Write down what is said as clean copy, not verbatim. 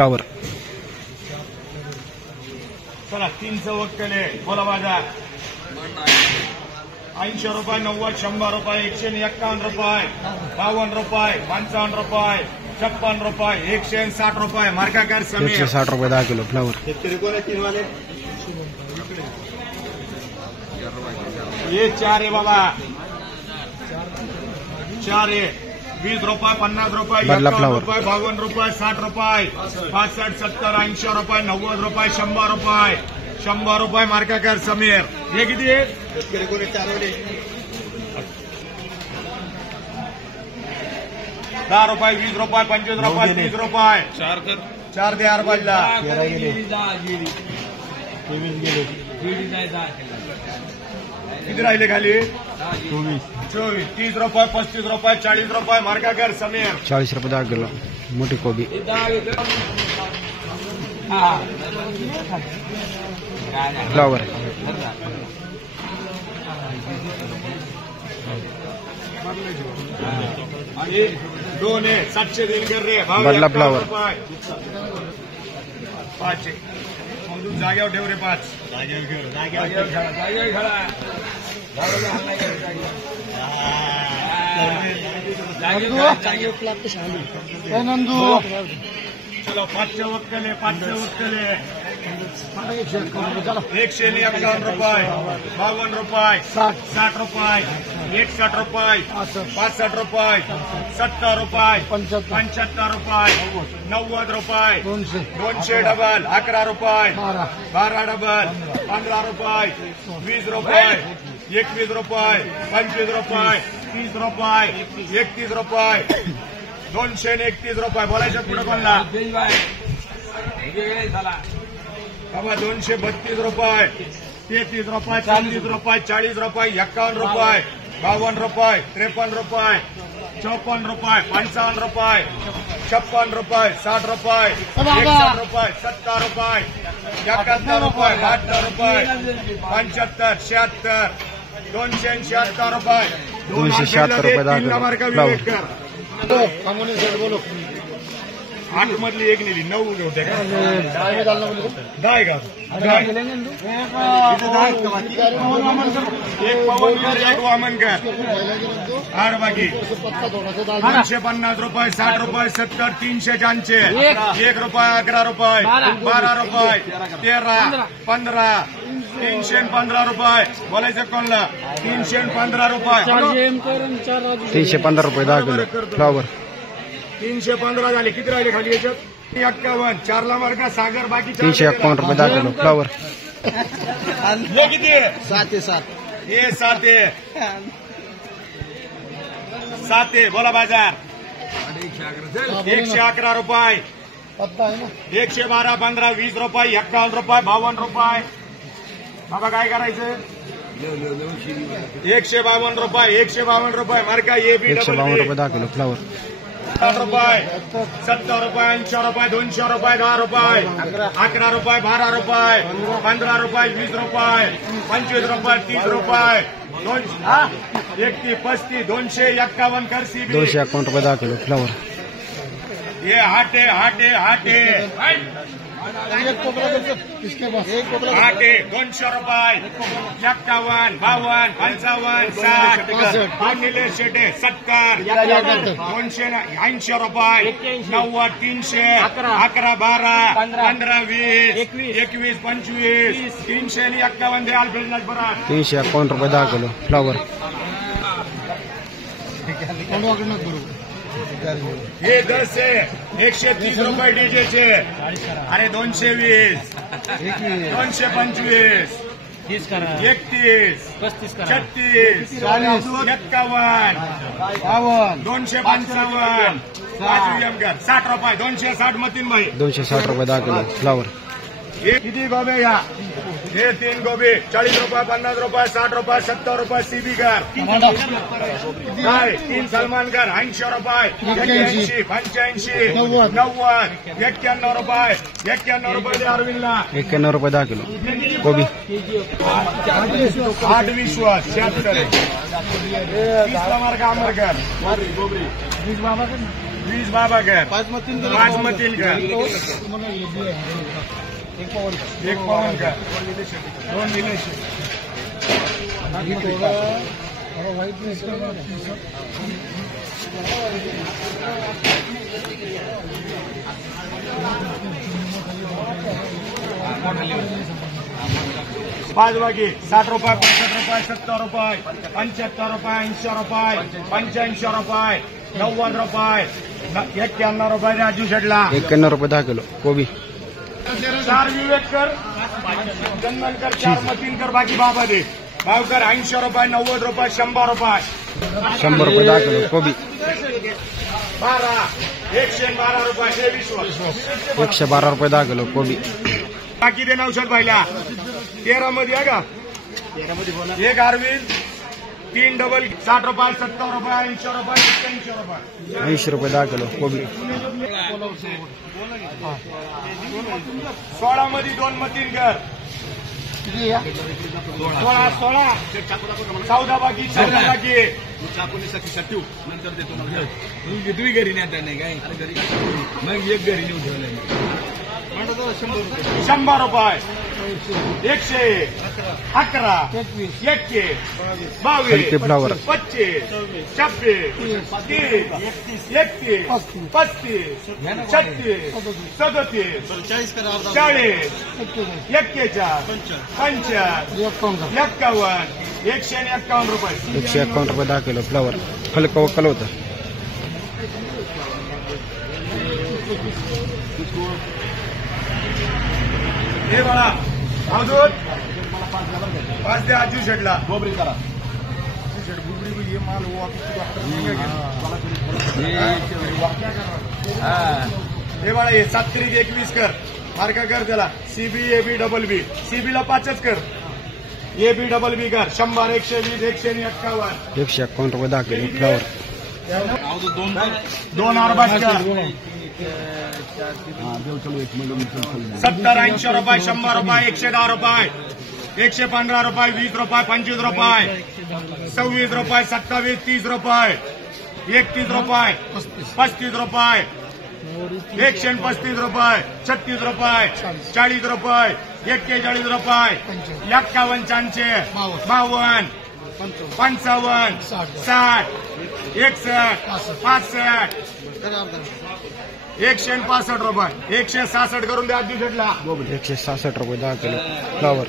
Flower. चला 300 वक्कले बोला बाजार 80 रुपये 90 100 रुपये 151 रुपये 52 रुपये 55 रुपये 56 रुपये 160 रुपये मार्काकर समीर 160 रुपये 10 किलो फ्लावर। ये 4 है बाबा 4 है 20 रुपये 50 रुपये 51 रुपये 52 रुपये 60 रुपये 65 70 80 रुपये 90 रुपये 100 रुपये 100 रुपये मार्काकर समीर। ये किती आहे 10 रुपये 20 रुपये 25 रुपये 30 रुपये 4 दे 4 बाजला किती राहिले खाली 24 30 रुपये 35 रुपये 40 रुपये मार्काकर समीर 40 रुपये 10 किलो मोठी कोबी। फ्लावर आणि 2 आहे 700 देईल कर रे बदला फ्लावर 5 समजून जाग्यावर ठेव रे 5 चलो 500 वक्कले 500 वक्कले 151 रुपये 52 रुपये 60 रुपये 61 रुपये 65 रुपये 70 रुपये 75 रुपये 90 रुपये 200 डबल 11 रुपये 12 डबल 15 रुपये 20 रुपये 21 रुपये 25 रुपये 30 रुपये 31 रुपये 231 रुपये बोलायचं पुढे कोणला बाबा 232 रुपये 33 रुपये 40 रुपये 40 रुपये 51 रुपये 52 रुपये 53 रुपये 54 रुपये 55 रुपये 56 रुपये 60 रुपये 61 रुपये 70 रुपये 71 रुपये 72 रुपये 75 76 276 रुपये 276 रुपये 10 किलो फ्लावर। बोलो 8 मधली 1 नेली 9 होते का 10 का 1 पवनकर 1 वामनकर 8 बाकी 250 रुपये 60 रुपये 70 380 1 रुपये 11 रुपये 12 रुपये 13 15 315 रुपये बोलायचं कोणला 315 रुपये 315 रुपये 10 किलो फ्लावर। 315 झाले किती राहिले खाली याच्यात 51 4 ला मार्ग सागर बाकी 351 रुपये 10 किलो फ्लावर। हे किती 7 हे 7 बोला बाजार 111 रुपये 112 15 20 रुपये 51 रुपये 52 रुपये बाबा काय करायचं 152 रुपये 152 रुपये मार्का ये बी 152 रुपये 10 किलो फ्लावर। 60 रुपये 70 रुपये 80 रुपये 200 रुपये 10 रुपये 11 रुपये 12 रुपये 15 रुपये 20 रुपये 25 रुपये 30 रुपये 31 35 251 कर सी 251 रुपये 10 किलो फ्लावर। ये हाटे 200 रुपये 51 52 55 60 निलेश शेटे 70 280 रुपये 90 300 11 12 15 20 21 25 351 द्याल बिझनेस बरा 351 रुपये 10 किलो फ्लावर। हे 10 आहे 130 रुपये डीजेचे अरे 220 225 31 36 51 255 60 रुपये 260 मतीन भाई 260 रुपये 10 किलो फ्लावर। हे किती गोबे या हे 3 गोबे 40 रुपये 50 रुपये 60 रुपये 70 रुपये सीबी कर काय 3 सलमान कर 80 रुपये 81 85 90 91 रुपये 91 रुपये दे अरविंदला 91 रुपये 10 किलो कोबी। 8 विश्वास 76 30 ला मार्ग अमरकर 20 बाबा कर, 5 में 3 कर, एक पवन कर, 2 निलेश. पाच बाकी 60 रुपये, 65 रुपये, 70 रुपये, 75 रुपये, 80 रुपये, 85 रुपये, 90 रुपये, 91 रुपये राजू शेटला. 91 रुपये 10 किलो कोबी. 4 विवेककर, जन्मलकर, 4 में 3 कर, बाकी बाबा दे. भावकर 80 रुपये, 90 रुपये, 100 रुपये, 100 रुपये 10 किलो कोबी. 12, 112 रुपये, 112 रुपये 10 किलो कोबी. बाकी दे नौशाद भाईला. 13 मध्ये आहे का? एक अरविंद, 3 डबल, 60 रुपये, 70 रुपये, 80 रुपये, 81 रुपये, 80 रुपये 10 किलो कोबी. 16 मध्ये 2 में 3 कर. 16 14 बाकी, 14 बाकी. नंतर देतो तुम्ही घरी नाही काय मग एक घरी नेऊन ठेवलं. 100 रुपये, 111, 21, 22, हलके फ्लावर. 25, 26, 30, 31, 35, 36, 37, 40, 41, 50, 51, 151 रुपये. 151 रुपये 10 किलो फ्लावर. हलकं वक्कल होतं. हे बाळा अजून 5 दे आजू शेटला. गोबरी करा हे बाळा हे 7 क्लिक 21 कर. मार्का कर त्याला. सीबी एबी डबल बी. सीबी ला 5च कर. एबी डबल बी कर. 100, 120, 151, 151 रुपये 10 किलो फ्लावर. 2 आरबाज कर. 70, 80 रुपये, 100 रुपये, 110 रुपये, 115 रुपये, 20 रुपये, 25 रुपये, 26 रुपये, 27, 30 रुपये, 31 रुपये, 35 रुपये, 135 रुपये, 36 रुपये, 40 रुपये, 41 रुपये, 51, 55, 52, 55, 60, 61, 65, 165 रुपये, 166 करून द्या आधी घेतला. 166 रुपये 10 किलो फ्लावर.